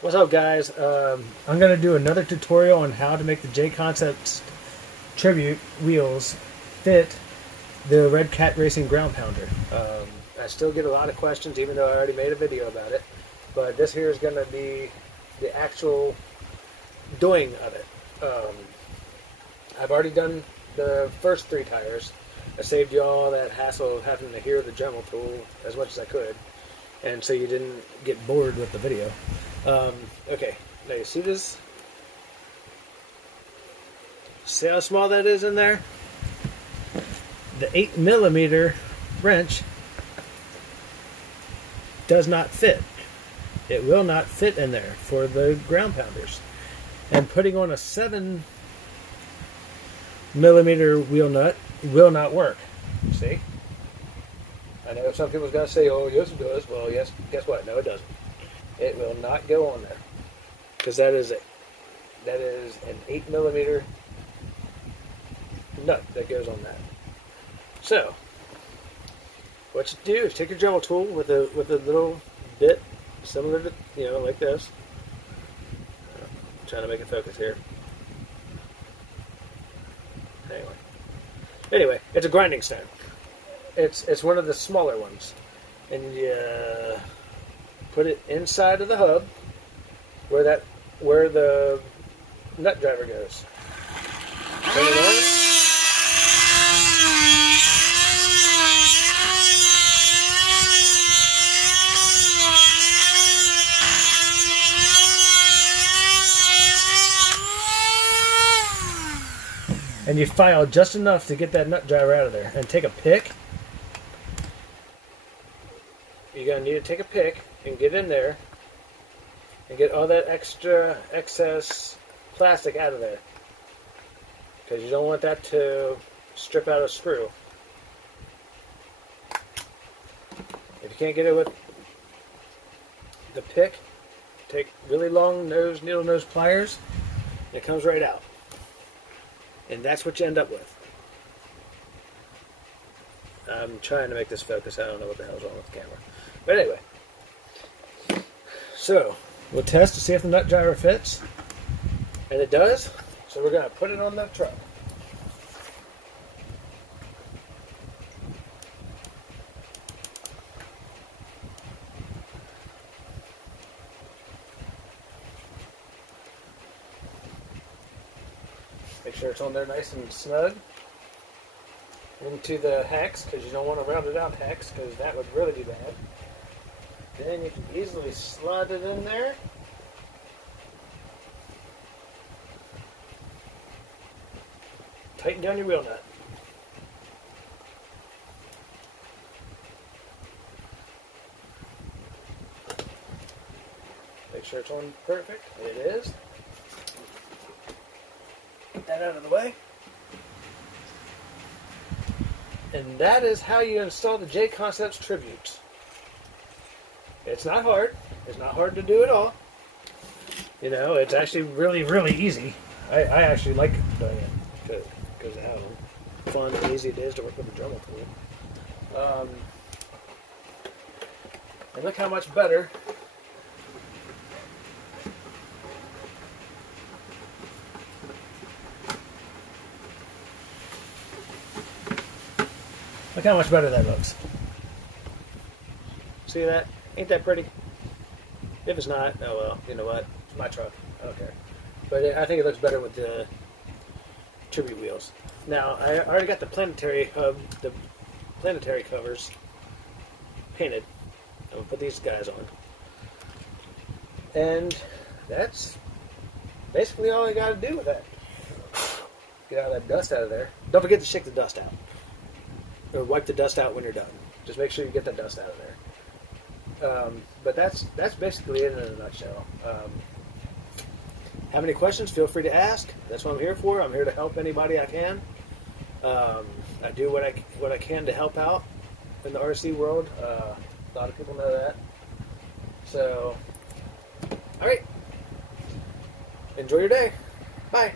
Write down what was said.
What's up, guys? I'm going to do another tutorial on how to make the Jconcepts Tribute wheels fit the Redcat Racing Ground Pounder. I still get a lot of questions, even though I already made a video about it. But this here is going to be the actual doing of it. I've already done the first 3 tires. I saved you all that hassle of having to hear the Dremel tool as much as I could, and so you didn't get bored with the video. Okay, now you see this? See how small that is in there? The 8mm wrench does not fit. It will not fit in there for the ground pounders. And putting on a 7mm wheel nut will not work. See? I know some people's got to say, oh, yes it does. Well, yes, guess what? No, it doesn't. It will not go on there. Because that is an 8mm nut that goes on that. So, what you do is take your Dremel tool with a little bit similar to, like this. I'm trying to make it focus here. Anyway, it's a grinding stone. It's one of the smaller ones, and you put it inside of the hub where the nut driver goes. Turn it on. And you file just enough to get that nut driver out of there. And take a pick. You're going to need to take a pick and get in there and get all that excess plastic out of there. Because you don't want that to strip out a screw. If you can't get it with the pick, take really long needle nose pliers. It comes right out. And that's what you end up with. I'm trying to make this focus. I don't know what the hell's wrong with the camera. But anyway. So, we'll test to see if the nut driver fits. And it does. So we're going to put it on the truck. Make sure it's on there nice and snug into the hex, because you don't want a rounded out hex, because that would really be bad. Then you can easily slide it in there. Tighten down your wheel nut. Make sure it's on perfect. It is. Get that out of the way. And that is how you install the Jconcepts Tributes. It's not hard. It's not hard to do at all. It's actually really, really easy. I actually like doing it because of how fun and easy it is to work with the Dremel tool. And look how much better Look how much better that looks. See that? Ain't that pretty? If it's not, oh well, you know what? It's my truck. I don't care. But I think it looks better with the Tribute wheels. Now, I already got the planetary hub, the planetary covers painted. I'm going to put these guys on. And that's basically all I got to do with that. Get all that dust out of there. Don't forget to shake the dust out. Or wipe the dust out when you're done. Just make sure you get the dust out of there. But that's basically it in a nutshell. Have any questions? Feel free to ask. That's what I'm here for. I'm here to help anybody I can. I do what I can to help out in the RC world. A lot of people know that. So, all right. Enjoy your day. Bye.